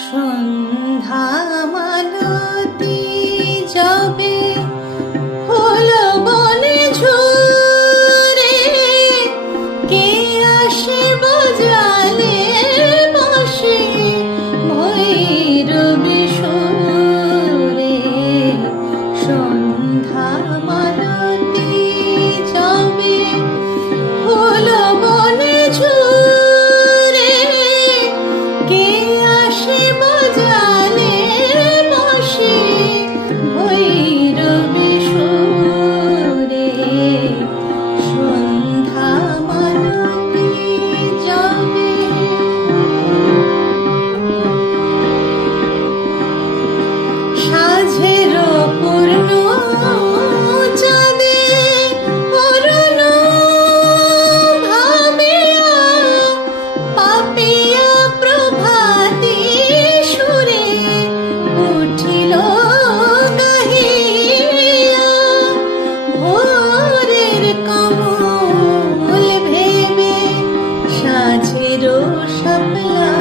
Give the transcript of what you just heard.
সন্ধ্যা মালতী যাবে ফুল বনে ঝরে, কে আসে বাজালে বসে ভৈরবী সুরে। সন্ধ্যা মালতী যাবে ফুল বনে ঝরে, কে আসে বাজালে বসে ভৈরবী সুরে। সন্ধ্যা মালতী যাবে। সাঁঝের পূর্ণ চাঁদে অরুণ ভাবিয়া, পাপিয়া প্রভাতী সুরে উঠিল গাহিয়া। ভোরের কমল ভেবে সাঁঝের শাপলা